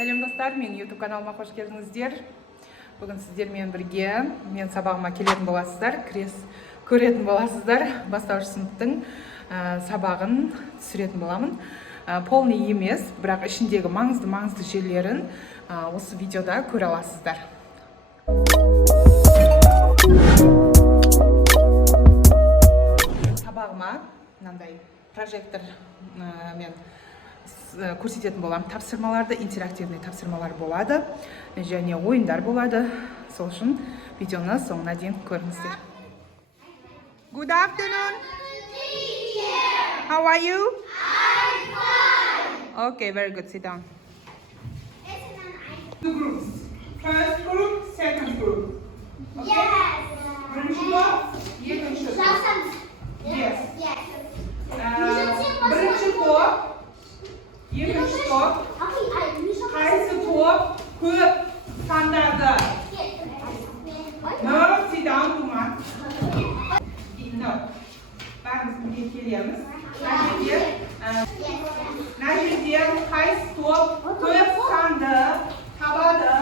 Сәлем достар, мен YouTube каналыма қош келдіңіздер. Бүгін сіздермен бірге мен сабағыма келетін боласыздар, көретін боласыздар. Бастауыш сыныптың сабағын түсіретін боламын. Полный емес, бірақ ішіндегі маңызды жерлерін осы видеода көре аласыздар. Сабағыма мынандай прожектор мен көрсететін болам. Тапсырмаларды, интерактивный тапсырмалар болады және ойындар болады. Сол үшін видеоны соңына дейін көріңіздер. Good afternoon. How are you? I'm fine. Okay, very good. Sit down. Two groups. First group, second group. Okay? Yes. Бірінші топ, екінші топ. Yes. Бірінші топ, екінші топ. Қайсы топ көп сандарды? No, sit down, Думан. No. Бәріміз бірге келеміз. Мына жерде қайсы топ көп санды табады?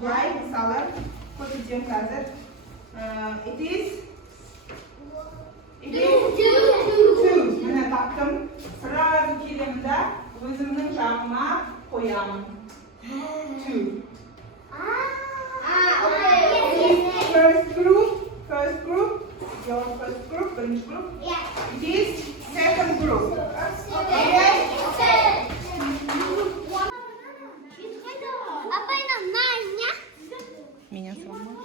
Былай, мысалы, көрсетем қазір. It is two. Міне таптым. Сразу келемін да өзімнің жағыма қоямын. Two. First group, your first group, бірінші group. It is second group. Okay? Меня сломал.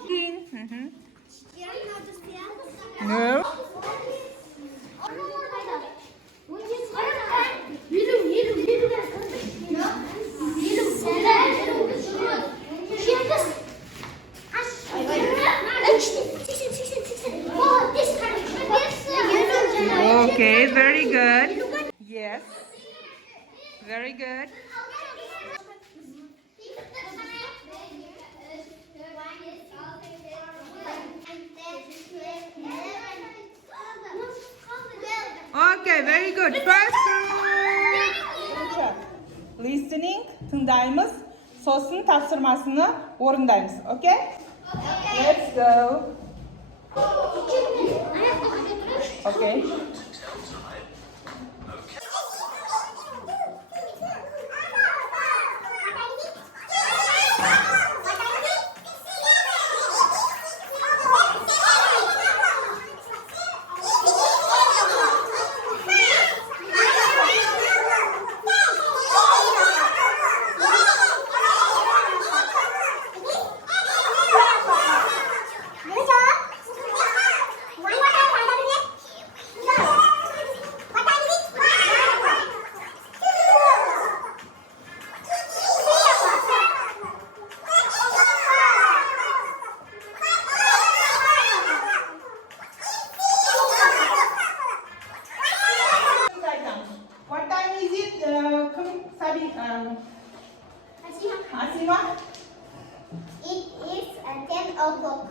No. Okay, very good. Yes. Very good. Okay, very good. First group. Listening, tındayımız. Sosun tafsırmasını orundayız. Okay? Let's go. Okay.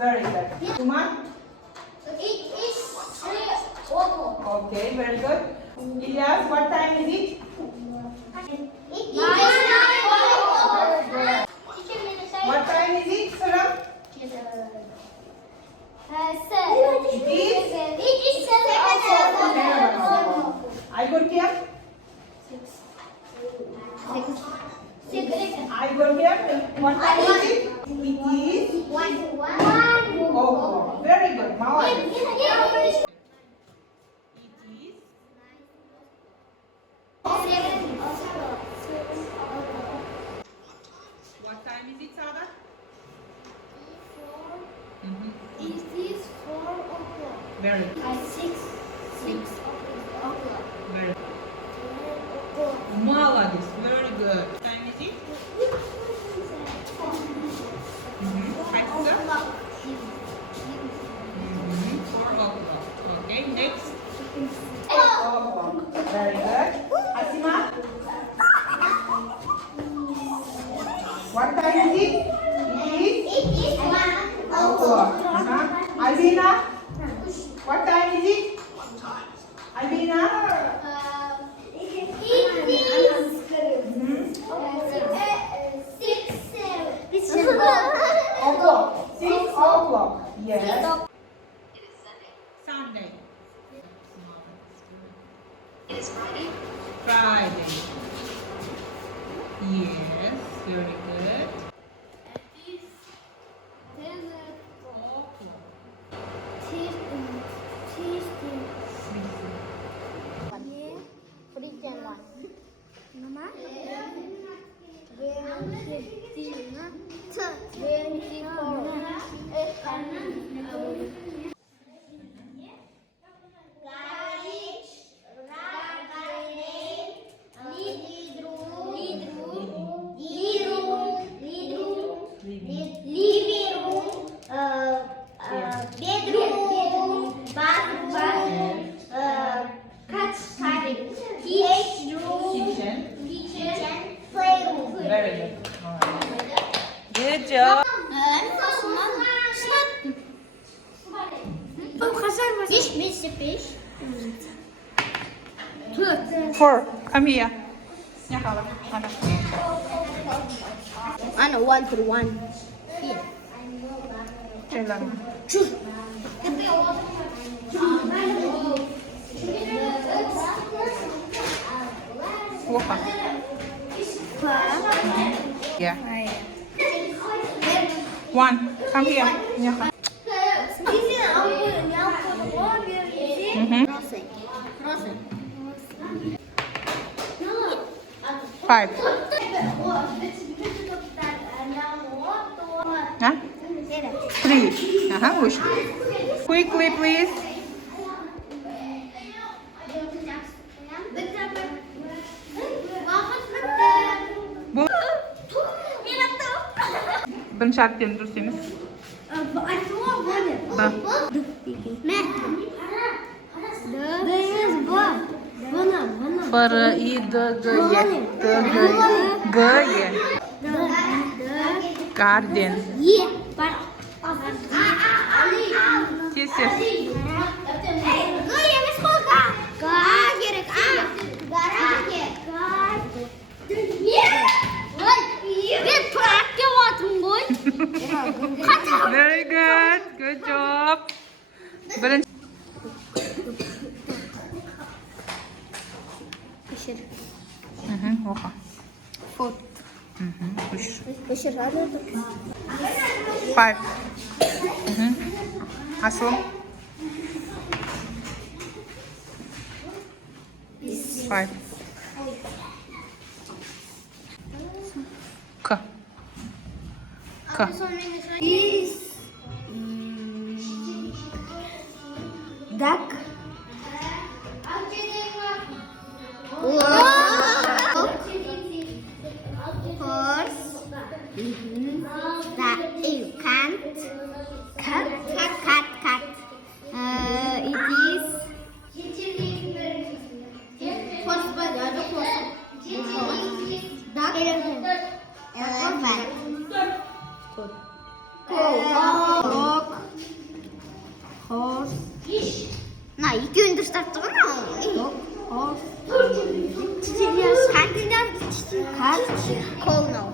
Very good. Duman? It is 3 o'clock. Okay, very good. Ilyas, what time is it? It is 9 o'clock. What time is it, Saram? It is 7 o'clock. Aygurkiya? 6. Aygurkiya, what time is it? It is 1. o'clock. Very good. Malay. It is 7 what time is it, Sada? It is 4 o'clock. Very good. 6 o'clock. Very good. Maladies. Very good. What time is it? Kaçta? 4 o'clock. Okay, next. 4 o'clock. Very good. Asima? What time is it? It is 1 o'clock. Albina? What time is it? Albina? It is 6 o'clock. Yes. Sunday. It is Friday. Friday. Yes, very good. It is 10 o'clock. Very good. Good job. Four. Come here. Ana, 1 for 1. Sәлем. Плохо. Yeah. 1. Come here. 5. Huh? 3. Push. Quickly, please. Бірінші әріптерін дұрыс емес. Фр, И, Д, Г, Е. Г, Е. Гарден. Тез, тез. Very good. Good job. Бірінші. Оқы. 5. Асыл. 5. К. К. Duck. Horse. That you can't. Cat. It is. Horse. Duck. Elephant. Dog. Horse. Nah, iki untuk start tuh kan? Horse. Cat. Call now.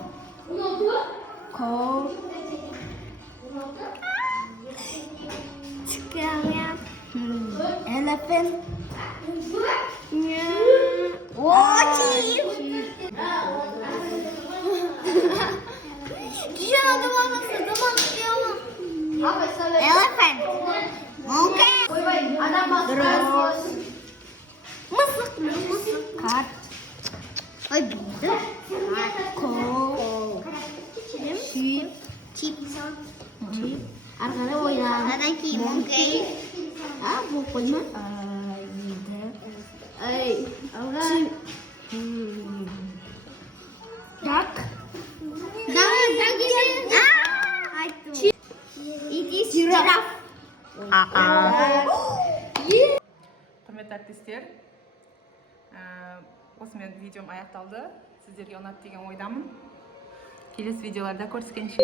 Call. Sekarang. Elephant. Oh, chief. Elephant. Monkey. Terus. Masuk. Cat. Oh, gitu. Cow. Sheep. Sheep. Artinya oh ya. Ada monkey. Ah, pokoknya. Gitu. Duck. Duck ini. Itu. It is giraffe. Құрметті әріптестер, осымен видеом аяқталды. Сіздерге ұнады деген ойдамын. Келесі видеоларда көріскенше.